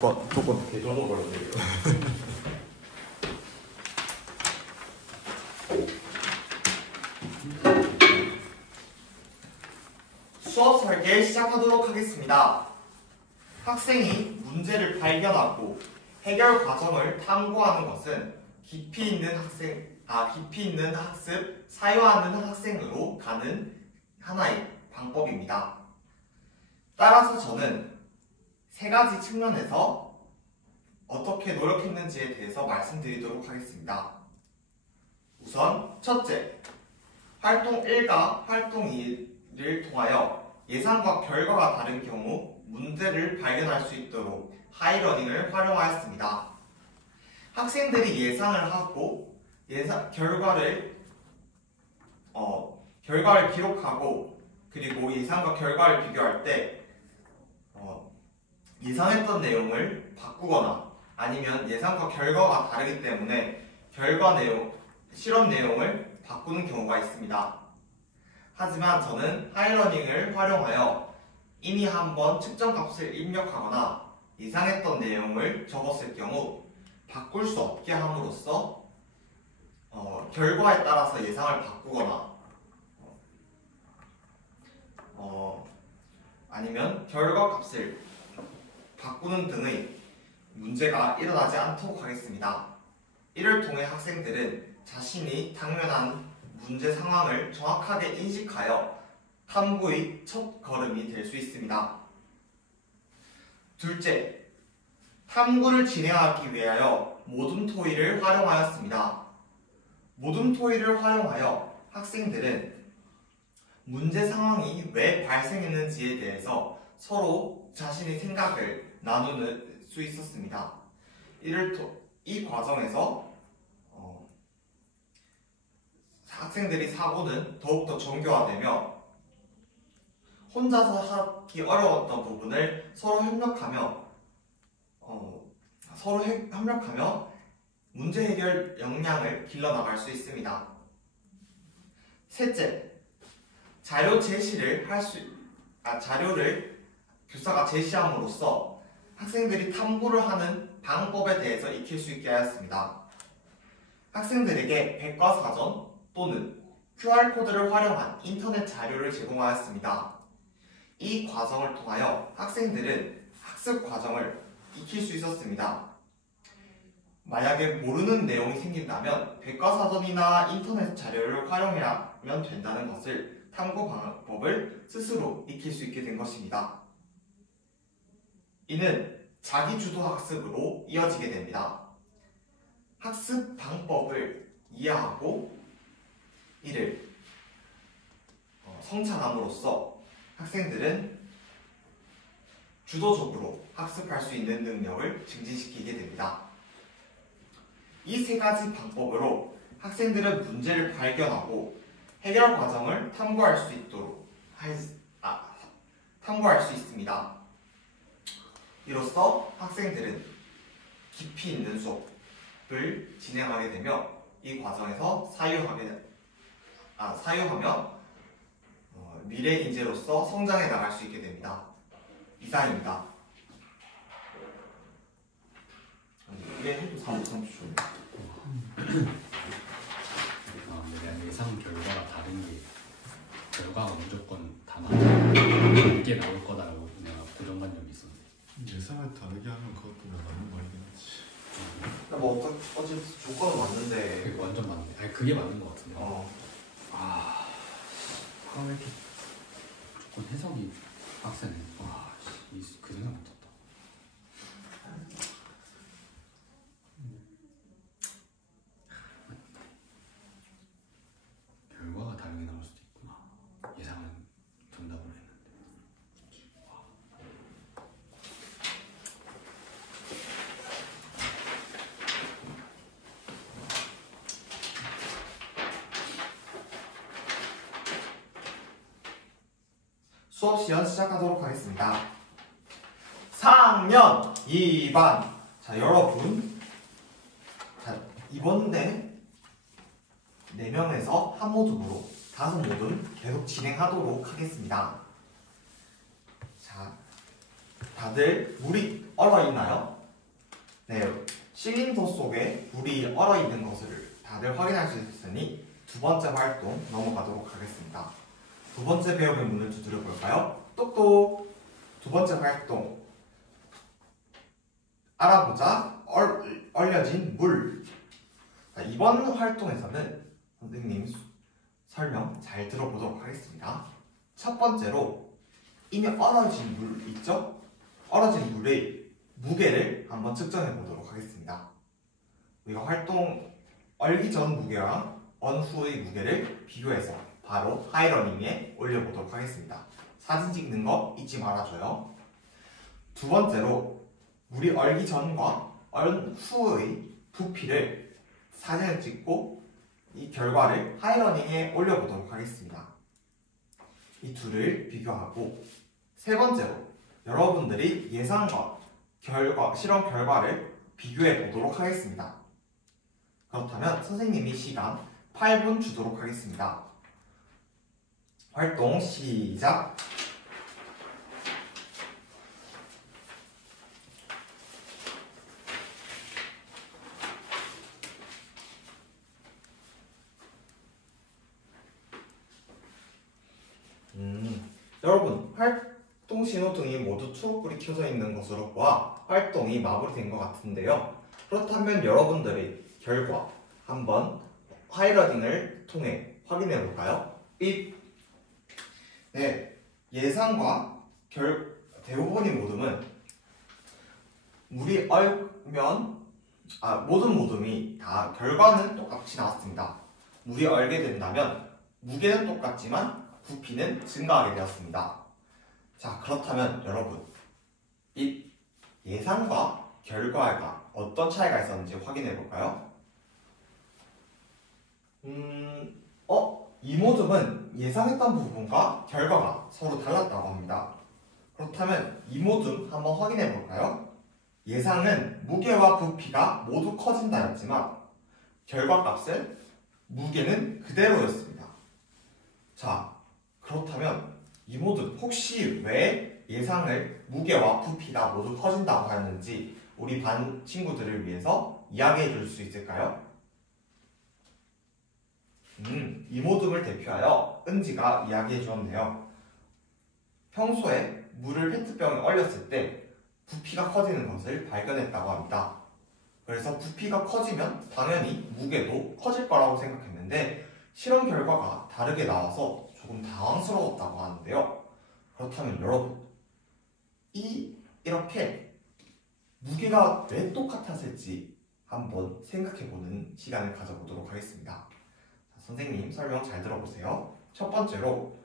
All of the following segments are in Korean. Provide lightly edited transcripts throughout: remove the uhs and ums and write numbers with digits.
조건 개조는 걸었네요. 수업 설계 시작하도록 하겠습니다. 학생이 문제를 발견하고 해결 과정을 탐구하는 것은 깊이 있는 학습, 사유하는 학생으로 가는 하나의 방법입니다. 따라서 저는 세 가지 측면에서 어떻게 노력했는지에 대해서 말씀드리도록 하겠습니다. 우선 첫째, 활동 1과 활동 2를 통하여 예상과 결과가 다른 경우 문제를 발견할 수 있도록 하이러닝을 활용하였습니다. 학생들이 예상을 하고 결과를 기록하고 그리고 예상과 결과를 비교할 때 예상했던 내용을 바꾸거나 아니면 예상과 결과가 다르기 때문에 실험 내용을 바꾸는 경우가 있습니다. 하지만 저는 하이러닝을 활용하여 이미 한번 측정값을 입력하거나 예상했던 내용을 적었을 경우 바꿀 수 없게 함으로써 결과에 따라서 예상을 바꾸거나 아니면 결과값을 바꾸는 등의 문제가 일어나지 않도록 하겠습니다. 이를 통해 학생들은 자신이 당면한 문제 상황을 정확하게 인식하여 탐구의 첫 걸음이 될 수 있습니다. 둘째, 탐구를 진행하기 위하여 모둠 토의를 활용하였습니다. 모둠 토의를 활용하여 학생들은 문제 상황이 왜 발생했는지에 대해서 서로 자신의 생각을 나누는 수 있었습니다. 이 과정에서 학생들의 사고는 더욱더 정교화되며 혼자서 하기 어려웠던 부분을 서로 협력하며 문제 해결 역량을 길러나갈 수 있습니다. 셋째, 자료를 교사가 제시함으로써 학생들이 탐구를 하는 방법에 대해서 익힐 수 있게 하였습니다. 학생들에게 백과사전 또는 QR코드를 활용한 인터넷 자료를 제공하였습니다. 이 과정을 통하여 학생들은 학습 과정을 익힐 수 있었습니다. 만약에 모르는 내용이 생긴다면 백과사전이나 인터넷 자료를 활용하면 된다는 것을 탐구 방법을 스스로 익힐 수 있게 된 것입니다. 이는 자기주도 학습으로 이어지게 됩니다. 학습 방법을 이해하고 이를 성찰함으로써 학생들은 주도적으로 학습할 수 있는 능력을 증진시키게 됩니다. 이 세 가지 방법으로 학생들은 문제를 발견하고 해결 과정을 탐구할 수 있습니다. 이로써 학생들은 깊이 있는 수업을 진행하게 되며 이 과정에서 사유하며 미래 인재로서 성장해 나갈 수 있게 됩니다. 이상입니다. 이게 해도 30초. 예상 결과가 다른 게 결과가 무조건 다 맞게 나올 거다라고 내가 고정관념이 있었는데 예상을 다르게 하면 그것도 맞는 말이긴 하지. 어쨌든 조건은 맞는데 그게 완전 맞네. 아니 그게 맞는 것 같은데. 왜 이렇게 조건 해석이 빡세네. 그 생각 못했다. 결과가 다르게 나올 수도 있구나. 예상은 정답으로 했는데. 수업 시연 시작하도록 하겠습니다. 4학년 2반. 자, 여러분. 이번에 4명에서 한 모둠으로 5모둠 계속 진행하도록 하겠습니다. 자, 다들 물이 얼어 있나요? 네, 실린더 속에 물이 얼어 있는 것을 다들 확인할 수 있으니 두 번째 활동 넘어가도록 하겠습니다. 두 번째 배움의 문을 두드려 볼까요? 똑똑! 두 번째 활동 알아보자 얼려진 물. 자, 이번 활동에서는 선생님 설명 잘 들어보도록 하겠습니다. 첫 번째로 이미 얼어진 물 있죠? 얼어진 물의 무게를 한번 측정해 보도록 하겠습니다. 우리가 활동 얼기 전 무게와 얼 후의 무게를 비교해서 바로 하이러닝에 올려보도록 하겠습니다. 사진 찍는 거 잊지 말아줘요. 두 번째로 물이 얼기 전과 얼 후의 부피를 사진을 찍고 이 결과를 하이러닝에 올려보도록 하겠습니다. 이 둘을 비교하고 세 번째로 여러분들이 예상과 실험 결과를 비교해 보도록 하겠습니다. 그렇다면 선생님이 시간 8분 주도록 하겠습니다. 활동 시작! 여러분, 활동 신호등이 모두 초록불이 켜져 있는 것으로 보아 활동이 마무리된 것 같은데요. 그렇다면 여러분들의 결과 한번 하이러닝을 통해 확인해 볼까요? 삐! 네, 예상과 대부분의 모둠은 물이 얼면 모든 모둠이 다 결과는 똑같이 나왔습니다. 물이 얼게 된다면 무게는 똑같지만 부피는 증가하게 되었습니다. 자, 그렇다면 여러분, 이 예상과 결과가 어떤 차이가 있었는지 확인해 볼까요? 이 모둠은 예상했던 부분과 결과가 서로 달랐다고 합니다. 그렇다면 이 모둠 한번 확인해 볼까요? 예상은 무게와 부피가 모두 커진다였지만 결과값은 무게는 그대로였습니다. 자, 그렇다면 이 모둠 혹시 왜 예상을 무게와 부피가 모두 커진다고 하였는지 우리 반 친구들을 위해서 이야기해 줄 수 있을까요? 이 모둠을 대표하여 은지가 이야기해 주었네요. 평소에 물을 페트병에 얼렸을 때 부피가 커지는 것을 발견했다고 합니다. 그래서 부피가 커지면 당연히 무게도 커질 거라고 생각했는데 실험 결과가 다르게 나와서 조금 당황스러웠다고 하는데요. 그렇다면 여러분, 이렇게 무게가 왜 똑같았을지 한번 생각해보는 시간을 가져보도록 하겠습니다. 자, 선생님 설명 잘 들어보세요. 첫 번째로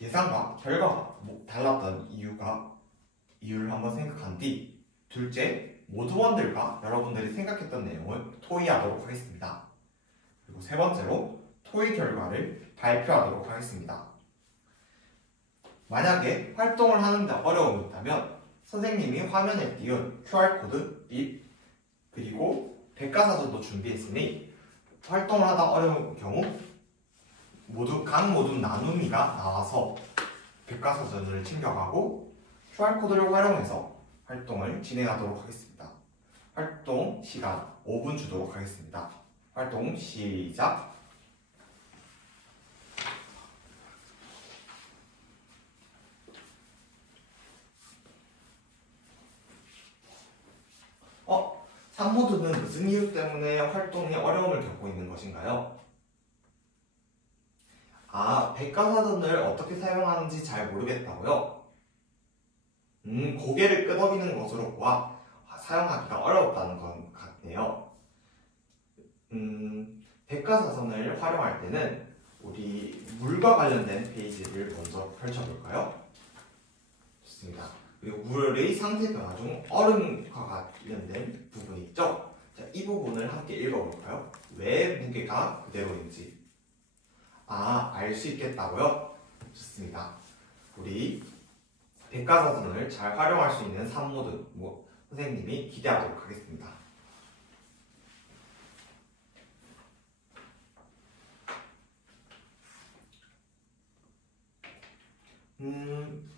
예상과 결과가 달랐던 이유를 한번 생각한 뒤, 둘째, 모두원들과 여러분들이 생각했던 내용을 토의하도록 하겠습니다. 그리고 세 번째로 토의 결과를 발표하도록 하겠습니다. 만약에 활동을 하는데 어려움이 있다면 선생님이 화면에 띄운 QR코드 및 그리고 백과사전도 준비했으니 활동을 하다 어려운 경우 각 모둠 나누기가 나와서 백과사전을 챙겨가고 QR코드를 활용해서 활동을 진행하도록 하겠습니다. 활동 시간 5분 주도록 하겠습니다. 활동 시작! 산모둠은 무슨 이유 때문에 활동에 어려움을 겪고 있는 것인가요? 백과사전을 어떻게 사용하는지 잘 모르겠다고요? 고개를 끄덕이는 것으로 보아 사용하기가 어려웠다는 것 같네요. 백과사전을 활용할 때는 우리 물과 관련된 페이지를 먼저 펼쳐볼까요? 좋습니다. 그리고 물의 상태 변화 중 얼음과 관련된 부분이 있죠? 자, 이 부분을 함께 읽어볼까요? 왜 무게가 그대로인지 알 수 있겠다고요? 좋습니다. 우리 백과사전을 잘 활용할 수 있는 산모드 선생님이 기대하도록 하겠습니다.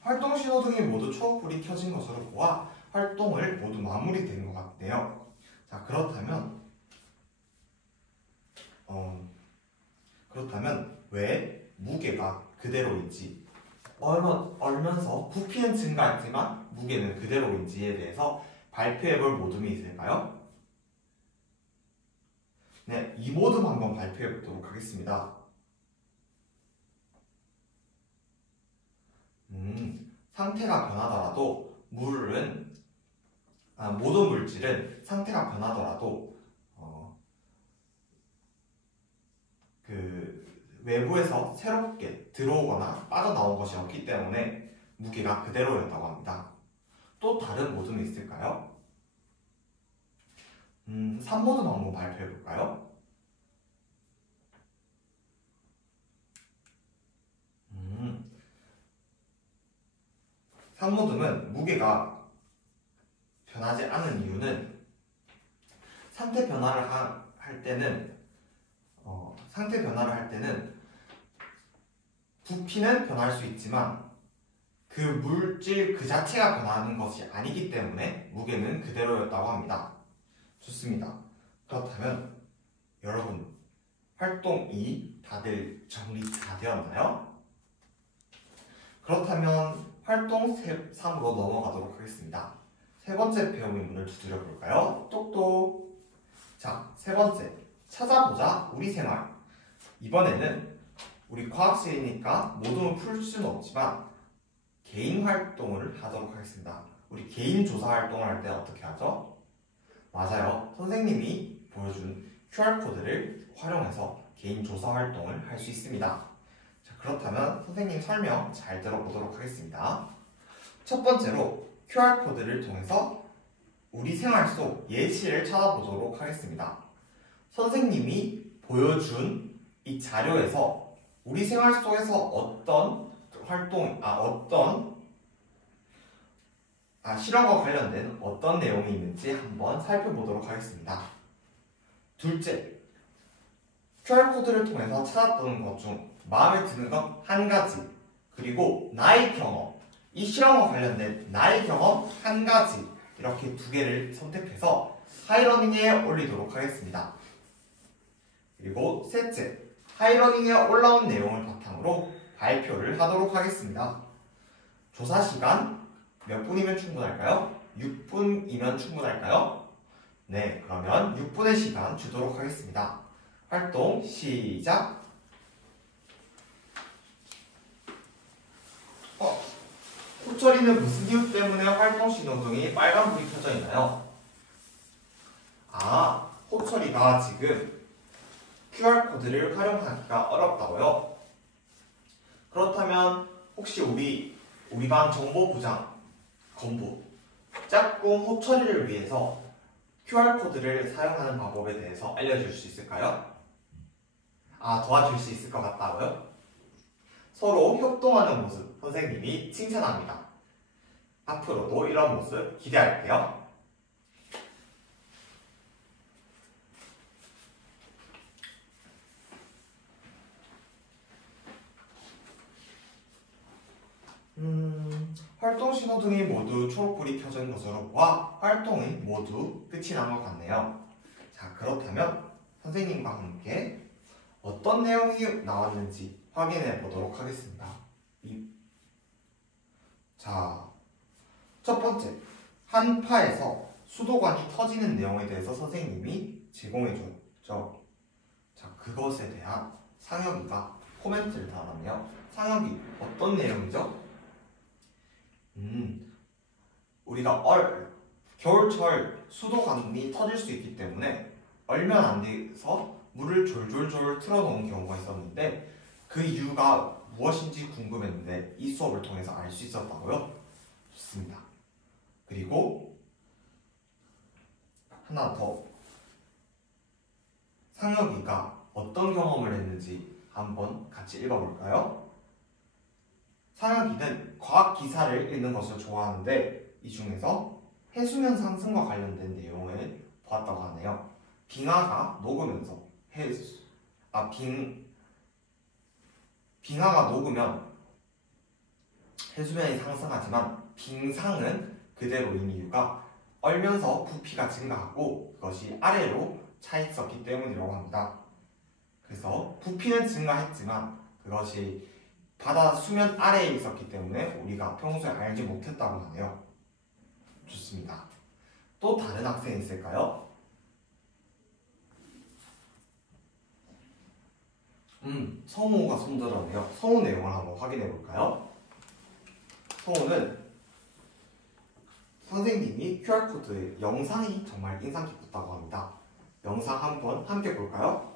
활동 신호등이 모두 초록불이 켜진 것으로 보아 활동을 모두 마무리된 것 같네요. 자, 그렇다면 왜 무게가 그대로인지, 얼면서 부피는 증가했지만 무게는 그대로인지에 대해서 발표해볼 모둠이 있을까요? 네, 이 모둠 한번 발표해보도록 하겠습니다. 상태가 변하더라도 모든 물질은 상태가 변하더라도 외부에서 새롭게 들어오거나 빠져나온 것이 없기 때문에 무게가 그대로였다고 합니다. 또 다른 모둠이 있을까요? 3모둠 한번 발표해볼까요? 3모둠은 무게가 변하지 않은 이유는 상태 변화를 할 때는 부피는 변할 수 있지만 그 물질 그 자체가 변하는 것이 아니기 때문에 무게는 그대로였다고 합니다. 좋습니다. 그렇다면 여러분, 활동 2 다들 정리 다 되었나요? 그렇다면 활동 3으로 넘어가도록 하겠습니다. 세 번째 배움의 문을 두드려 볼까요? 똑똑. 자, 세 번째, 찾아보자 우리 생활. 이번에는 우리 과학실이니까 모둠을 풀 수는 없지만 개인 활동을 하도록 하겠습니다. 우리 개인 조사 활동을 할 때 어떻게 하죠? 맞아요. 선생님이 보여준 QR코드를 활용해서 개인 조사 활동을 할 수 있습니다. 자, 그렇다면 선생님 설명 잘 들어보도록 하겠습니다. 첫 번째로 QR코드를 통해서 우리 생활 속 예시를 찾아보도록 하겠습니다. 선생님이 보여준 이 자료에서 우리 생활 속에서 어떤 실험과 관련된 어떤 내용이 있는지 한번 살펴보도록 하겠습니다. 둘째, QR코드를 통해서 찾았던 것 중 마음에 드는 것 한 가지, 그리고 나의 경험, 이 실험과 관련된 나의 경험 한 가지, 이렇게 두 개를 선택해서 하이러닝에 올리도록 하겠습니다. 그리고 셋째, 하이러닝에 올라온 내용을 바탕으로 발표를 하도록 하겠습니다. 조사 시간 몇 분이면 충분할까요? 6분이면 충분할까요? 네, 그러면 6분의 시간 주도록 하겠습니다. 활동 시작! 호철이는 무슨 이유 때문에 활동 신호등이 빨간불이 켜져 있나요? 호철이가 지금 QR코드를 활용하기가 어렵다고요? 그렇다면 혹시 우리 반 정보부장 건부 짝꿍 호철이를 위해서 QR코드를 사용하는 방법에 대해서 알려줄 수 있을까요? 도와줄 수 있을 것 같다고요? 서로 협동하는 모습 선생님이 칭찬합니다. 앞으로도 이런 모습 기대할게요. 활동 신호등이 모두 초록불이 켜진 것으로 보아 활동이 모두 끝이 난 것 같네요. 자, 그렇다면 선생님과 함께 어떤 내용이 나왔는지 확인해 보도록 하겠습니다. 자, 첫 번째, 한 파에서 수도관이 터지는 내용에 대해서 선생님이 제공해 줬죠. 자, 그것에 대한 상혁이가 코멘트를 달았네요. 상혁이, 어떤 내용이죠? 우리가 겨울철 수도관이 터질 수 있기 때문에 얼면 안 돼서 물을 졸졸졸 틀어놓은 경우가 있었는데 그 이유가 무엇인지 궁금했는데 이 수업을 통해서 알 수 있었다고요? 좋습니다. 그리고 하나 더, 상혁이가 어떤 경험을 했는지 한번 같이 읽어볼까요? 상혁이는 과학 기사를 읽는 것을 좋아하는데 이 중에서 해수면 상승과 관련된 내용을 보았다고 하네요. 빙하가 녹으면서 빙하가 녹으면 해수면이 상승하지만 빙상은 그대로인 이유가 얼면서 부피가 증가하고 그것이 아래로 차 있었기 때문이라고 합니다. 그래서 부피는 증가했지만 그것이 바다 수면 아래에 있었기 때문에 우리가 평소에 알지 못했다고 하네요. 좋습니다. 또 다른 학생이 있을까요? 성우가 손들었네요. 성우 내용을 한번 확인해 볼까요? 성우는 선생님이 QR코드 영상이 정말 인상 깊었다고 합니다. 영상 한번 함께 볼까요?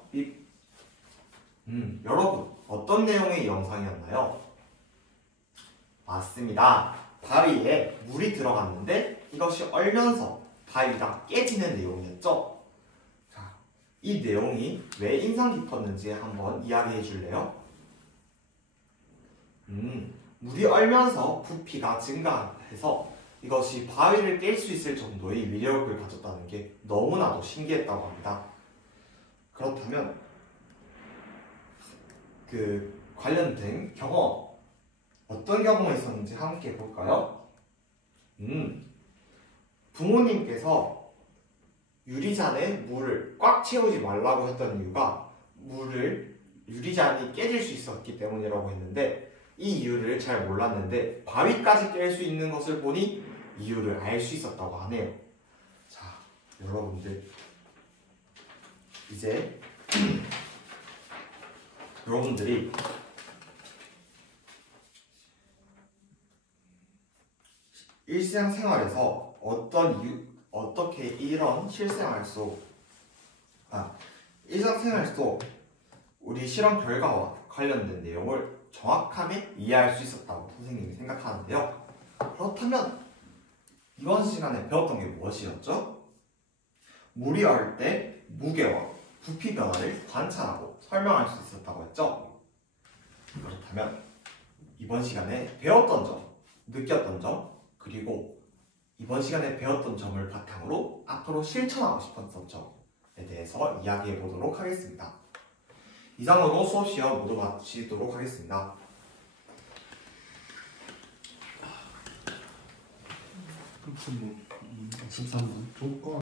여러분 어떤 내용의 영상이었나요? 맞습니다. 바위에 물이 들어갔는데 이것이 얼면서 바위가 깨지는 내용이었죠. 자, 이 내용이 왜 인상 깊었는지 한번 이야기해 줄래요? 물이 얼면서 부피가 증가해서 이것이 바위를 깰 수 있을 정도의 위력을 가졌다는 게 너무나도 신기했다고 합니다. 그렇다면 그 관련된 경험, 어떤 경험이 있었는지 함께 볼까요? 부모님께서 유리잔에 물을 꽉 채우지 말라고 했던 이유가 유리잔이 깨질 수 있었기 때문이라고 했는데 이 이유를 잘 몰랐는데 바위까지 깰 수 있는 것을 보니 이유를 알 수 있었다고 하네요. 자, 여러분들 이제 여러분들이 일상생활에서 어떻게 이런 일상생활 속 우리 실험 결과와 관련된 내용을 정확하게 이해할 수 있었다고 선생님이 생각하는데요. 그렇다면 이번 시간에 배웠던 게 무엇이었죠? 물이 얼 때 무게와 부피 변화를 관찰하고 설명할 수 있었다고 했죠? 그렇다면 이번 시간에 배웠던 점, 느꼈던 점, 그리고 이번 시간에 배웠던 점을 바탕으로 앞으로 실천하고 싶었던 점에 대해서 이야기해 보도록 하겠습니다. 이상으로 수업 시간 모두 마치도록 하겠습니다. 그럼 뭐 13분. 조건